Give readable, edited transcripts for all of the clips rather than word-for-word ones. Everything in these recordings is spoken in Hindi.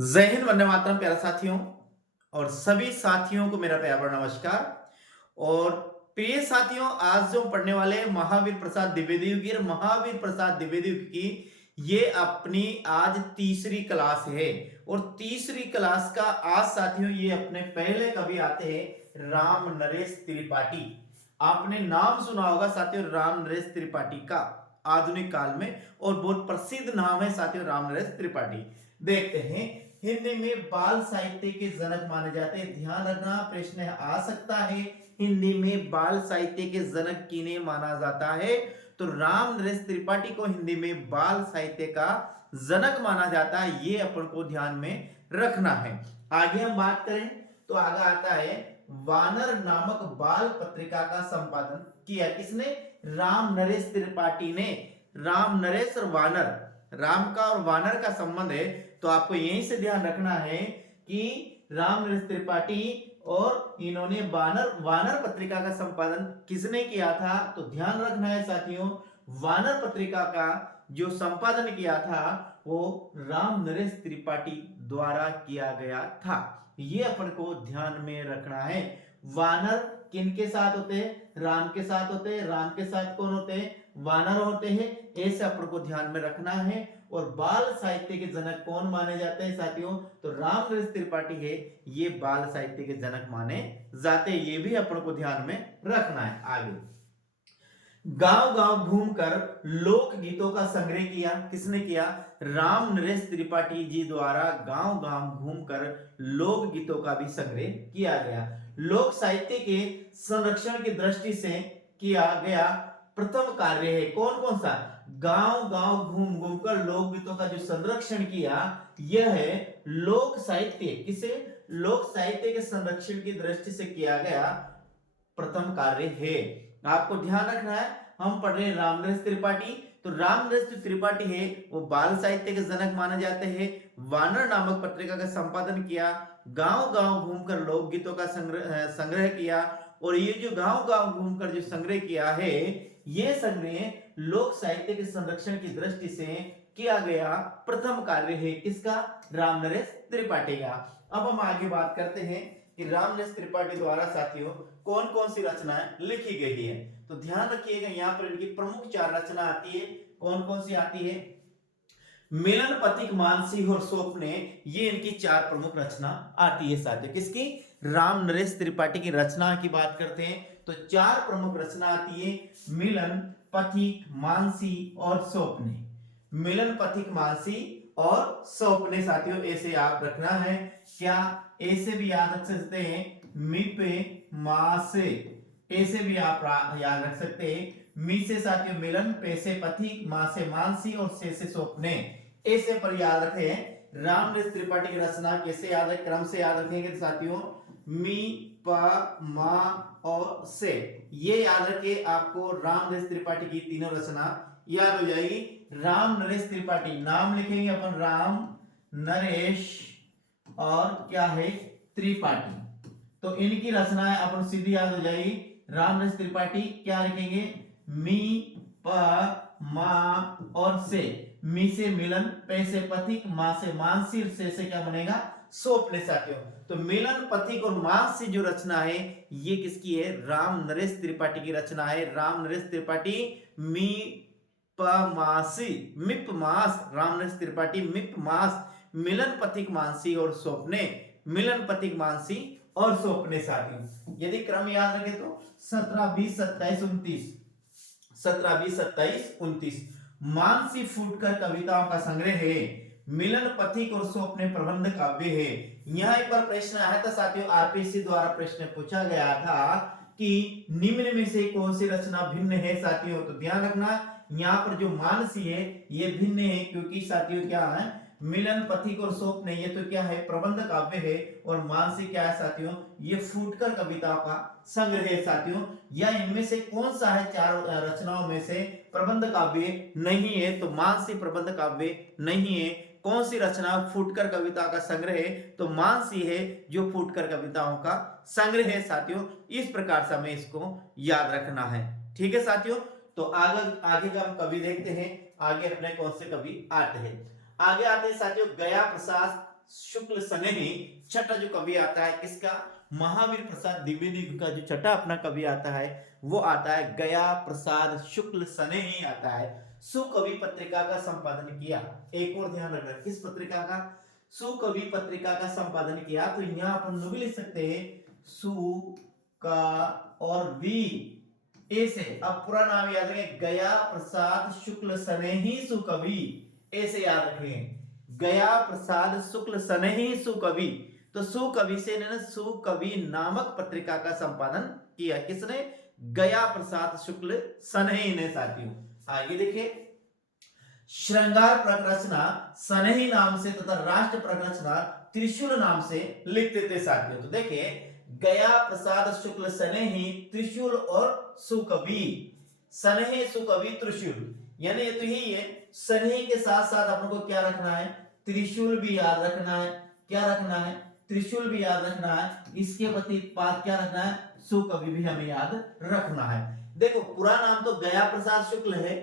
जय हिंद, वंदे मातरम प्यारे साथियों। और सभी साथियों को मेरा प्यारा नमस्कार। और प्रिय साथियों, आज जो पढ़ने वाले हैं महावीर प्रसाद द्विवेदी की, महावीर प्रसाद द्विवेदी की ये अपनी आज तीसरी क्लास है। और तीसरी क्लास का आज साथियों ये अपने पहले कभी आते हैं राम नरेश त्रिपाठी। आपने नाम सुना होगा साथियों राम नरेश त्रिपाठी का आधुनिक काल में, और बहुत प्रसिद्ध नाम है साथियों राम नरेश त्रिपाठी। देखते हैं, हिंदी में बाल साहित्य के जनक माने जाते हैं। ध्यान रखना, प्रश्न आ सकता है हिंदी में बाल साहित्य के जनक किन्हें माना जाता है। तो राम नरेश त्रिपाठी को हिंदी में बाल साहित्य का जनक माना जाता है, ये अपन को ध्यान में रखना है। आगे हम बात करें तो आगे आता है वानर नामक बाल पत्रिका का संपादन किया किसने? राम नरेश त्रिपाठी ने। राम नरेश और वानर, राम का और वानर का संबंध है, तो आपको यहीं से ध्यान रखना है कि राम नरेश त्रिपाठी और इन्होंने वानर वानर पत्रिका का संपादन किसने किया था? तो ध्यान रखना है साथियों, वानर पत्रिका का जो संपादन किया था वो राम नरेश त्रिपाठी द्वारा किया गया था। ये अपन को ध्यान में रखना है। वानर किनके साथ होते हैं? राम के साथ होते हैं। राम के साथ कौन होते हैं? वानर होते हैं। ऐसे अपन को ध्यान में रखना है। और बाल साहित्य के जनक कौन माने जाते हैं साथियों? तो राम नरेश त्रिपाठी है, ये बाल साहित्य के जनक माने जाते हैं। ये भी अपन को ध्यान में रखना है। आगे गांव गांव घूमकर लोक गीतों का संग्रह किया किसने किया? राम नरेश त्रिपाठी जी द्वारा गांव गांव घूमकर लोक गीतों का भी संग्रह किया गया। लोक साहित्य के संरक्षण की दृष्टि से किया गया प्रथम कार्य है कौन कौन सा? गांव गांव घूम घूम कर लोक गीतों का जो संरक्षण किया, यह है लोक साहित्य। किसे? लोक साहित्य के संरक्षण की दृष्टि से किया गया प्रथम कार्य है। आपको ध्यान रखना है, हम पढ़ रहे हैं राम नरेश त्रिपाठी, तो राम नरेश त्रिपाठी है वो बाल साहित्य के जनक माने जाते हैं। वानर नामक पत्रिका का संपादन किया, गांव गांव घूमकर लोकगीतों का संग्रह किया। और ये जो गांव गांव घूमकर जो संग्रह किया है, ये संग्रह लोक साहित्य के संरक्षण की दृष्टि से किया गया प्रथम कार्य है। किसका? राम नरेश त्रिपाठी का। अब हम आगे बात करते हैं कि राम नरेश त्रिपाठी द्वारा साथियों कौन कौन सी रचनाएं लिखी गई है। तो ध्यान रखिएगा, यहाँ पर इनकी प्रमुख 4 रचना आती है। कौन कौन सी आती है? मिलन, पथिक, मानसी और स्वप्ने, ये इनकी 4 प्रमुख रचना आती है साथियों। किसकी? राम नरेश त्रिपाठी की रचना की बात करते हैं तो 4 प्रमुख रचना आती है, मिलन, पथिक, मानसी और स्वप्ने। मिलन, पथिक, मानसी और स्वप्ने साथियों ऐसे याद रखना है। क्या ऐसे भी याद रख सकते हैं? मिपे मासे, ऐसे भी आप याद रख सकते हैं। मी से साथियों मिलन, पे से पथिक, मा से मानसी और से स्वप्ने, ऐसे पर याद रखे हैं। राम नरेश त्रिपाठी की रचना कैसे याद रखें? क्रम से याद रखेंगे साथियों, मी, प, मा और से, ये याद रखे। आपको राम नरेश त्रिपाठी की तीनों रचना याद हो जाएगी। राम नरेश त्रिपाठी नाम लिखेंगे अपन, राम नरेश और क्या है? त्रिपाठी। तो इनकी रचनाएं अपन सीधी याद हो जाएगी। राम नरेश त्रिपाठी क्या लिखेंगे? मी, प, मा और से। मी से मिलन, पे से पथिक, मा से मानसी, से क्या बनेगा? स्वप्ने साथियों। तो मिलन, पथिक और मानसी जो रचना है ये किसकी है? राम नरेश त्रिपाठी की रचना है। राम नरेश त्रिपाठी मी मासी, मिप मास, राम नरेश त्रिपाठी मिप मास, मिलन, पथिक, मानसी और स्वप्ने। मिलन, पथिक, मानसी और स्वप्ने साथियों। यदि क्रम याद रखें तो 17, 20, 27, 29, 17, 20, 27, 29 मानसी फूटकर कविताओं का संग्रह है। मिलन, पथिक और स्वप्ने प्रबंध काव्य है। यहाँ एक बार प्रश्न आया था साथियों, आरपीसी द्वारा प्रश्न पूछा गया था कि निम्न में से कौन सी रचना भिन्न है साथियों? तो ध्यान रखना, यहाँ पर जो मानसी है ये भिन्न है, क्योंकि साथियों क्या है? मिलन, पथिक और स्वप्ने ये तो क्या है? प्रबंध काव्य है। और मानसी क्या है साथियों? ये फूटकर कविताओं का संग्रह है साथियों। या इनमें से कौन सा है 4 रचनाओं में से प्रबंध काव्य नहीं है? तो मानसी प्रबंध काव्य नहीं है। कौन सी रचना फूटकर कविता का संग्रह है? तो मानसी है जो फूटकर कविताओं का संग्रह है साथियों। इस प्रकार से हमें इसको याद रखना है। ठीक है साथियों। तो आगे आगे का हम कवि देखते हैं। आगे अपने कौन से कवि आते हैं? आगे आते हैं साथियों गया प्रसाद शुक्ल सनेही। छठा जो कवि आता है किसका, महावीर प्रसाद द्विवेदी का जो छठा अपना कवि आता है वो आता है गया प्रसाद शुक्ल सनेही आता है। सुकवि पत्रिका का संपादन किया। एक और ध्यान रखना, किस पत्रिका का, सुकवि पत्रिका का संपादन किया। तो यहाँ अपन लोग लिख सकते हैं सु का और वी ऐसे। अब पूरा नाम याद रखें, गया प्रसाद शुक्ल सनेही सुकवि, ऐसे याद रखें, गया प्रसाद शुक्ल सनेही सुकवि। तो सुकवि से ने सुकवि नामक पत्रिका का संपादन किया। किसने, गया प्रसाद शुक्ल सनेही ने साथियों। आगे देखिए, श्रृंगार प्ररचना सनेही नाम से तथा राष्ट्र प्ररचना त्रिशूल नाम से लिखते थे साथियों। तो देखिए, गया प्रसाद शुक्ल सनेही त्रिशूल और सुकवि, सनेही सुकवि त्रिशूल, यानी ये तो यही है। सनेही के साथ साथ अपन को क्या रखना है, त्रिशूल भी याद रखना है। क्या रखना है, त्रिशूल भी याद रखना है। इसके प्रतिपाद क्या रखना है, सुकवि भी हमें याद रखना है। देखो पूरा नाम तो गया प्रसाद शुक्ल है।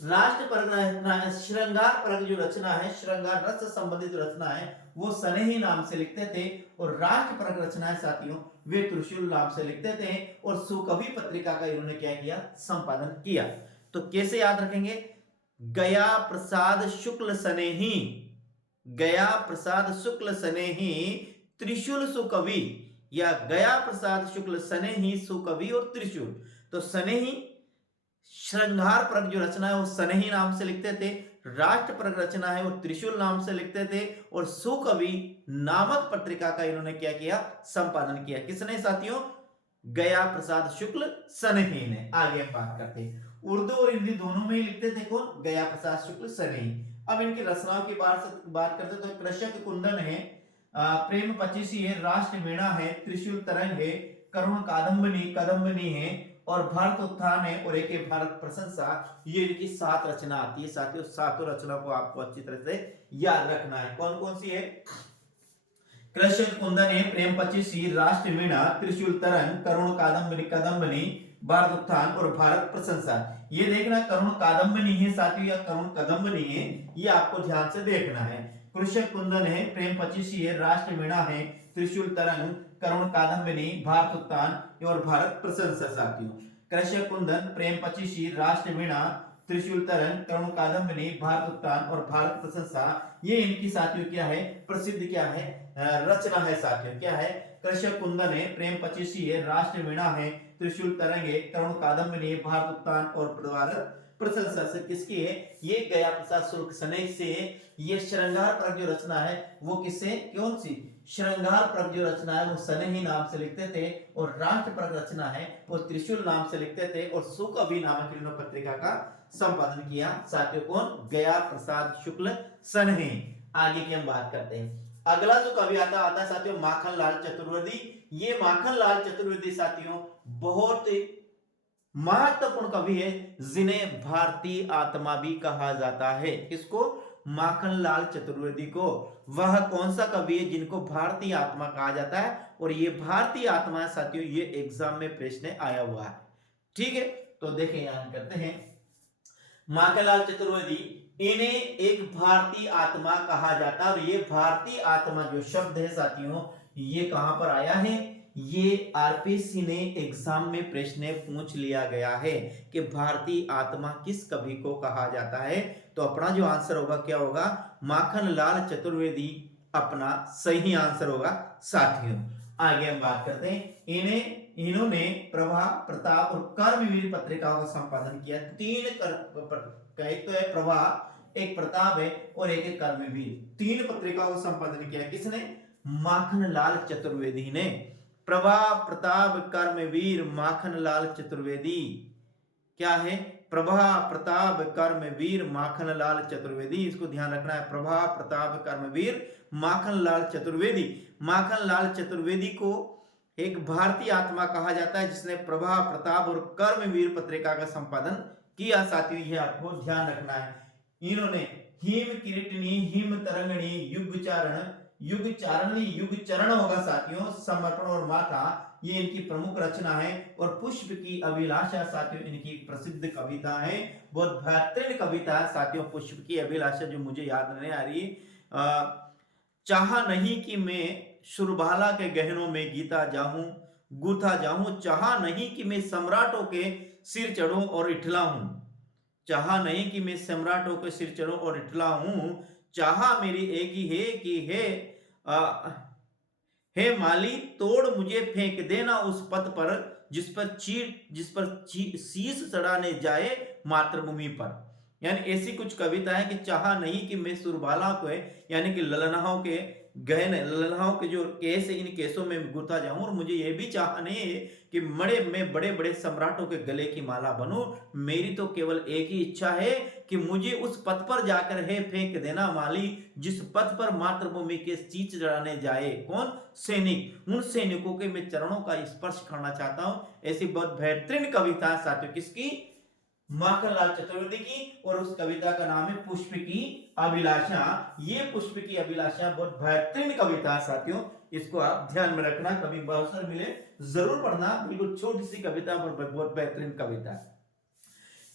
राष्ट्र परग श्रृंगार परग जो रचना है, श्रृंगार रस से संबंधित रचना है, वो सनेही नाम से लिखते थे। और राष्ट्र परग रचनाएं साथियों वे त्रिशूल नाम से लिखते थे। और सुकवि पत्रिका का इन्होंने क्या किया, संपादन किया। तो कैसे याद रखेंगे, गया प्रसाद शुक्ल सनेही, गया प्रसाद शुक्ल सनेही त्रिशूल सुकवि, या गया प्रसाद शुक्ल सनेही सुकवि और त्रिशूल। तो सनेही श्रृंगार परग जो रचना है वो सनेही नाम से लिखते थे, राष्ट्र परग रचना है वो त्रिशूल नाम से लिखते थे। और सुकवि नामक पत्रिका का इन्होंने क्या किया, संपादन किया। किसने साथियों, गया प्रसाद शुक्ल सनेही ने। आगे हम बात करते हैं, उर्दू और हिंदी दोनों में ही लिखते थे कौन, गया प्रसाद शुक्ल सनेही। अब इनकी रचनाओं की बात करते तो कृषक कुंदन है, प्रेम पचीसी है, राष्ट्र वीणा है, त्रिशूल तरंग है, करुण कादम्बनी है, और भारत उत्थान है, और एक है भारत प्रशंसा। ये इनकी 7 रचना आती है साथियों। 7 रचना को आपको अच्छी तरह से याद रखना है। कौन कौन सी है, कृषक कुंदन है, प्रेम पचीसी, राष्ट्र वीणा, त्रिशूल तरंग, करुण कादम्बनी, भारत उत्थान और भारत प्रशंसा। ये देखना करुण कादम्बनी है साथियों या करुण कदम्बनी है, ये आपको ध्यान से देखना है। कृषक कुंदन है, प्रेम पचीसी है, राष्ट्र वीणा है, त्रिशूल तरंग, करुण कादम्बनी, भारत उत्थान और भारत प्रशंसा साथियों। कृषक कुंदन, प्रेम पचीसी, राष्ट्र वीणा, त्रिशूल तरंग, करुण कादम्बनी, भारत उत्थान और भारत प्रशंसा, ये इनकी साथियों क्या है, प्रसिद्ध क्या है, रचना है साथियों। क्या है, कृषक कुंदन है, प्रेम पचीसी है, राष्ट्र वीणा है, त्रिशूल तरंग है, करुण कादम्बनी, भारत उत्थान और भारत प्रशंसा से किसकी है, ये गया प्रसाद शुक्ल सनेही से। ये श्रृंगार परग जो रचना है वो किससे, कौन सी, श्रृंगार परग जो रचना है वो सनेही नाम से लिखते थे। और राष्ट्र परग रचना है वो त्रिशूल नाम से लिखते थे। और सुकवि नामक इन्होंने पत्रिका का संपादन किया साथियों। कौन, गया प्रसाद शुक्ल सनेही। आगे की हम बात करते हैं। अगला जो कवि आता है साथियों माखनलाल चतुर्वेदी। ये माखनलाल चतुर्वेदी साथियों बहुत महत्वपूर्ण कवि है, जिन्हें भारतीय आत्मा भी कहा जाता है। किसको, माखनलाल चतुर्वेदी को। वह कौन सा कवि है जिनको भारतीय आत्मा कहा जाता है, और ये भारतीय आत्मा है साथियों, ये एग्जाम में प्रश्न आया हुआ है। ठीक है, तो देखें यहां करते हैं, माखनलाल चतुर्वेदी, इन्हें एक भारतीय आत्मा कहा जाता है। और ये भारतीय आत्मा जो शब्द है साथियों, ये कहां पर आया है, ये आरपीसी ने एग्जाम में प्रश्न पूछ लिया गया है कि भारतीय आत्मा किस कवि को कहा जाता है। तो अपना जो आंसर होगा क्या होगा, माखनलाल चतुर्वेदी अपना सही आंसर होगा साथियों। आगे हम बात करते हैं, इन्होंने प्रभा, प्रताप और कर्मवीर पत्रिकाओं का संपादन किया। 3 एक तो है प्रभा, एक प्रताप है और एक है कर्मवीर। 3 पत्रिकाओं का संपादन किया। किसने, माखनलाल चतुर्वेदी ने। प्रभा, प्रताप, कर्मवीर, माखनलाल चतुर्वेदी। क्या है, प्रभा, प्रताप, कर्मवीर, माखनलाल चतुर्वेदी। इसको ध्यान रखना है, प्रभा, प्रताप, कर्मवीर, माखनलाल चतुर्वेदी। माखनलाल चतुर्वेदी को एक भारतीय आत्मा कहा जाता है जिसने प्रभा, प्रताप और कर्मवीर पत्रिका का संपादन किया साथियों। यह आपको ध्यान रखना है। इन्होंने हिम किरीटिनी, हिम तरंगणी, युग चरण होगा साथियों, समर्पण और माता, ये इनकी प्रमुख रचना है। और पुष्प की अभिलाषा साथियों इनकी प्रसिद्ध कविता है, बहुत बेहतरीन कविता है साथियों। पुष्प की अभिलाषा जो मुझे याद नहीं आ रही, चाहा नहीं कि मैं सुरबाला के गहनों में गूथा जाऊं, चाहा नहीं कि मैं सम्राटों के सिर चढ़ूं और इठलाऊं, चाहा नहीं कि मैं सम्राटों के सिर चढ़ूं और इठलाऊं, चाहा मेरी एक ही है कि आ, हे माली तोड़ मुझे फेंक देना उस पथ पर शीश चढ़ाने जाए मातृभूमि पर। यानी ऐसी कुछ कविता है कि चाहा नहीं कि मैं सुरबाला को यानी कि ललनाओं के गहने ललनाओं के जो केस है इन केसों में गुथा जाऊं, और मुझे यह भी चाह नहीं है कि मैं बड़े बड़े सम्राटों के गले की माला बनूं। मेरी तो केवल एक ही इच्छा है कि मुझे उस पथ पर जाकर है फेंक देना माली, जिस पथ पर मातृभूमि के शीश चढ़ाने जाए कौन? सैनिक। उन सैनिकों के मैं चरणों का स्पर्श करना चाहता हूं। ऐसी बहुत बेहतरीन कविता साथियों किसकी? माखनलाल चतुर्वेदी की। और उस कविता का नाम है पुष्प की अभिलाषा। ये पुष्प की अभिलाषा बहुत बेहतरीन कविता है साथियों, इसको आप ध्यान में रखना, कभी अवसर मिले जरूर पढ़ना। बिल्कुल छोटी सी कविता पर बहुत बेहतरीन कविता है।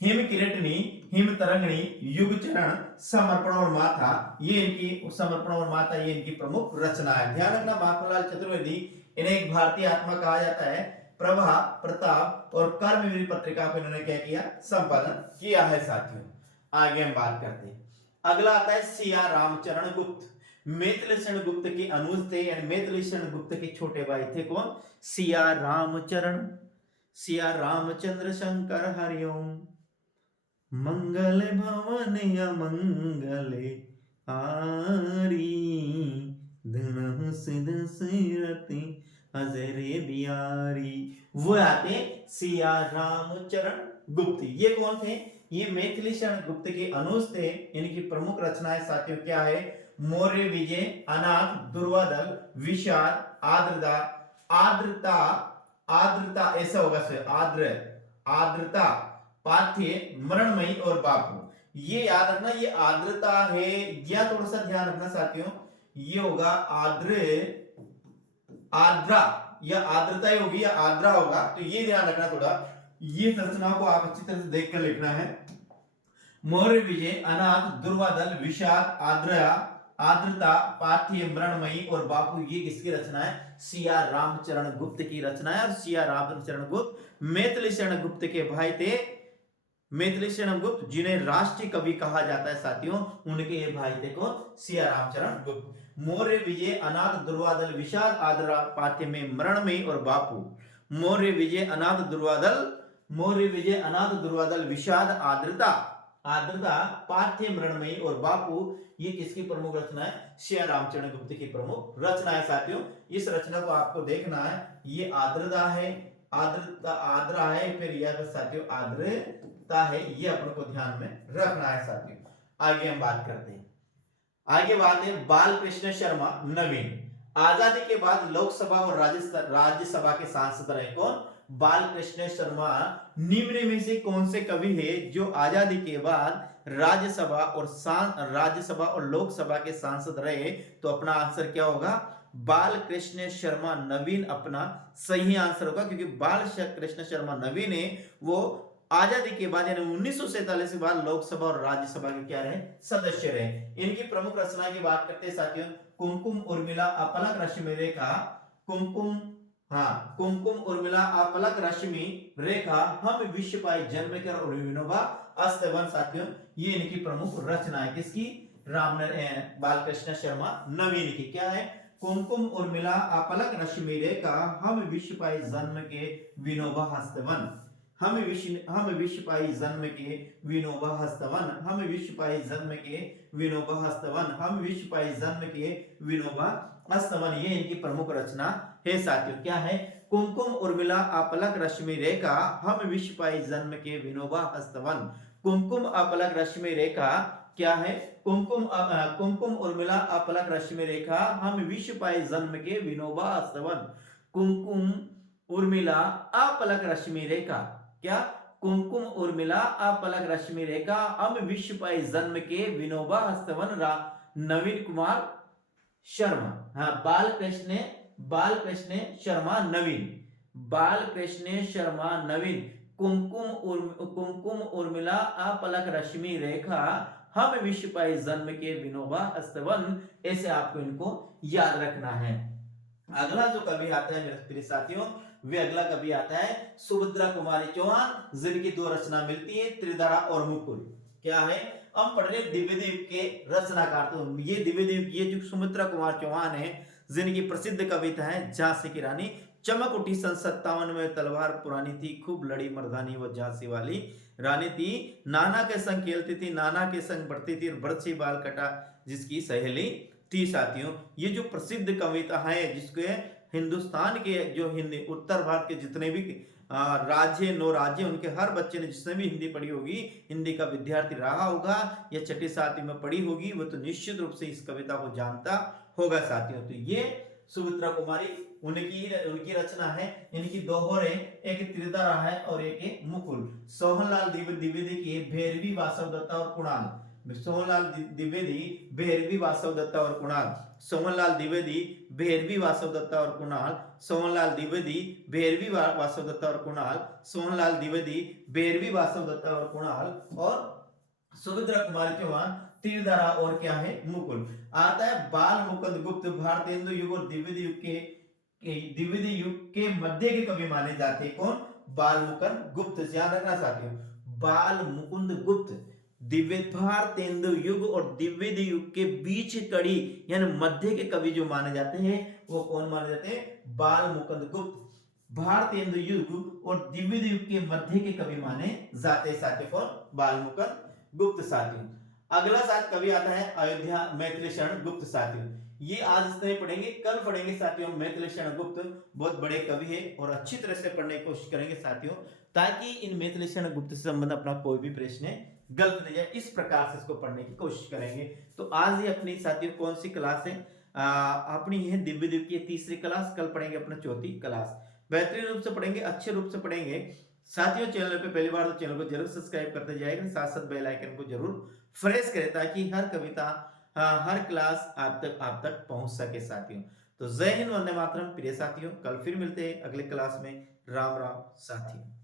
हिम किरटनी, हिम तरंगणी, युग चरण, समर्पण और माथा, ये इनकी समर्पण और माथा ये इनकी प्रमुख रचना है। ध्यान रखना माखनलाल चतुर्वेदी, इन्हें एक भारतीय आत्मा कहा जाता है। प्रभा, प्रताप और कर्मवीर पत्रिका को इन्होंने क्या किया? संपादन किया है साथियों। आगे हम बात करते हैं। अगला आता है सिया रामचरण गुप्त। मैथिलीशरण गुप्त के अनुज थे, यानी मैथिलीशरण गुप्त के छोटे भाई थे कौन? सिया रामचरण। सिया रामचंद्र शंकर हरिओम, मंगल भवन अमंगले आरी, धन दशरथी हजरे बिहारी। वो आते सिया रामचरण गुप्त। ये कौन थे? ये मैथिली शरण गुप्त के अनुज थे। इनकी प्रमुख रचनाएं साथियों क्या है? मौर्य विजय, अनाथ, दुर्वादल, विषाद, आर्द्रता, आर्द्रता, आर्द्रता ऐसा होगा सर, आर्द्रता, पाथ्य, मरणमयी और बापू। ये याद रखना, ये आर्द्रता है या थोड़ा सा ध्यान रखना साथियों, ये होगा आर्द्रा या आर्द्रता होगी या आर्द्रा होगा, तो ये ध्यान रखना थोड़ा। ये संरचनाओं को आप अच्छी तरह से देखकर लिखना है। मौर्य विजय, अनाथ, दुर्वादल, विषाद, आर्द्रता, पाथ्य, मरणमयी और बापू, ये किसकी रचना है? सिया रामचरण गुप्त की रचना है। और सिया रामचरण गुप्त मैथिली शरण गुप्त के भाई थे। मैथिली शरण गुप्त जिन्हें राष्ट्रीय कवि कहा जाता है साथियों, उनके ये भाई थे कौन? सिया रामचरण गुप्त। मौर्य विजय, अनाथ, दुर्वादल, विषाद, आर्द्रा, पाथ्य में मरणमयी और बापू। मौर्य विजय, अनाथ, दुर्वादल, विषाद, आर्द्रता, पाथ्य, मरणमयी और बापू, ये किसकी प्रमुख रचना है? सिया रामचरण गुप्त की प्रमुख रचना है साथियों। इस रचना को आपको देखना है, ये आर्द्रता है, आर्द्रा है, फिर यह साथियों आर्द्रता है, ये अपन को ध्यान में रखना है साथियों। आगे हम बात करते हैं। आगे बात है बाल कृष्ण शर्मा नवीन। आजादी के बाद लोकसभा और राज्यसभा के सांसद रहे कौन? बाल कृष्ण शर्मा। निम्न में से कौन से कवि है जो आजादी के बाद राज्यसभा और लोकसभा के सांसद रहे? तो अपना आंसर क्या होगा? बाल कृष्ण शर्मा नवीन अपना सही आंसर होगा, क्योंकि बाल कृष्ण शर्मा नवीन है वो आजादी के बाद यानी 1947 के बाद लोकसभा और राज्यसभा के क्या रहे? सदस्य रहे। इनकी प्रमुख रचना की बात करते हैं साथियों, कुमकुम उर्मिला अपलक रश्मि रेखा, कुमकुम उर्मिला अपलक रश्मि रेखा, हम विश्व पाई जन्म कर और विनोबा अस्तवन। साथियों ये इनकी प्रमुख रचना है, किसकी? बालकृष्ण शर्मा नवीन की। क्या है? कुमकुम उर्मिला अपलक रश्मि रेखा, हम विश्व पाई जन्म के विनोबा हस्तवन। हम विश्व पाई जन्म के विनोबा हस्तवन, हम विश्व पाई जन्म के विनोबा हस्तवन, हम विश्व पाई जन्म के विनोबा हस्तवन, ये इनकी प्रमुख रचना है साथियों। क्या है? कुमकुम उर्मिला अपलक रश्मि रेखा, हम विश्व पाई जन्म के विनोबा हस्तवन। कुमकुम अपलक रश्मि रेखा क्या है? कुमकुम उर्मिला अपलक रश्मि रेखा, हम विश्व पाई जन्म के विनोबा हस्तवन। कुमकुम उर्मिला अपलक रश्मि रेखा, क्या? कुमकुम उर्मिला अपलक रश्मि रेखा, हम विश्व पाई जन्म के विनोबा हस्तवन। नवीन कुमार शर्मा। हाँ, बाल कृष्ण शर्मा नवीन, बाल कृष्ण शर्मा नवीन। कुमकुम उर्मिला अपलक रश्मि रेखा, हम विश्व पाए जन्म के विनोबा अस्तवन, ऐसे आपको इनको याद रखना है। अगला जो कवि आता है मेरे प्रिय साथियों, वे अगला कवि आता है सुभद्रा कुमारी चौहान, जिनकी दो रचना मिलती है, त्रिधारा और मुकुल। क्या है? हम पढ़ रहे दिव्यदीप के रचनाकार। तो ये दिव्यदीप, ये जो सुमित्रा कुमार चौहान है, जिनकी प्रसिद्ध कविता है झांसी की रानी। चमक उठी सन 57 में तलवार पुरानी थी, खूब लड़ी मर्दानी वो झांसी वाली रानी थी। नाना के संग खेलती थी, नाना के संग बढ़ती थी, बरछी बाल कटा जिसकी सहेली थी। साथियों, ये जो प्रसिद्ध कविता है, जिसको हिंदुस्तान के जो हिंदी उत्तर भारत के जितने भी राज्य, 9 राज्य, उनके हर बच्चे ने जिसने भी हिंदी पढ़ी होगी, हिंदी का विद्यार्थी रहा होगा या छठी सातवीं में पढ़ी होगी, वो तो निश्चित रूप से इस कविता को जानता होगा। साथियों, तो ये सुमित्रा कुमारी उनकी रचना है। इनकी दोहरे, एक त्रिधारा है और एक मुकुल। सोहनलाल द्विवेदी की भैरवी, वासव दत्ता और कुणाल। सोहनलाल द्विवेदी, भैरवी, वासव दत्ता और कुणाल। सोहनलाल द्विवेदी, भैरवी, वासव दत्ता और कुणाल। सोहनलाल द्विवेदी, भैरवी, वासव दत्ता और कुणाल। सोहनलाल द्विवेदी, भैरवी, वासव दत्ता और कुणाल। और सुभद्रा कुमारी चौहान, तीरधारा और क्या है? मुकुल। आता है बाल मुकुंद गुप्त, भारतेंदु युग और द्विवेदी युग के मध्य के कवि माने जाते हैं। कौन? बाल मुकुंद गुप्त। ध्यान रखना साथियों, बाल मुकुंद गुप्त दिव्य भारतेंदु युग और द्विवेदी युग के बीच कड़ी यानी मध्य के कवि जो माने जाते हैं, वो कौन माने जाते हैं? बाल मुकुंद गुप्त भारतेंदु युग और द्विवेदी युग के मध्य के कवि माने जाते हैं। साथियों, कौन? बाल मुकुंद गुप्त। साथियों, अगला साथ कवि आता है अयोध्या मैथिली शरण गुप्त। साथियों, ये आज इसमें पढ़ेंगे, कल पढ़ेंगे। साथियों, मैथिली शरण गुप्त बहुत बड़े कवि है और अच्छी तरह से पढ़ने की कोशिश करेंगे साथियों, ताकि इन मैथिली शरण गुप्त से संबंध अपना कोई भी प्रश्न गलत नहीं जाए, इस प्रकार से इसको पढ़ने की कोशिश करेंगे। तो आज ये अपनी साथियों कौन सी क्लास है? अपनी है दिव्यदीप की तीसरी क्लास। कल पढ़ेंगे अपना चौथी क्लास। बेहतरीन रूप से पढ़ेंगे, अच्छे रूप से पढ़ेंगे। साथियों, चैनल पे पहली बार तो चैनल को जरूर सब्सक्राइब करते जाएगा, साथ साथ बेल आइकन को जरूर प्रेस करें, ताकि हर कविता, हर क्लास आप तक पहुंच सके। साथियों, तो जय हिंद, वंदे मातरम। प्रिय साथियों, कल फिर मिलते हैं अगले क्लास में। राम राम साथियों।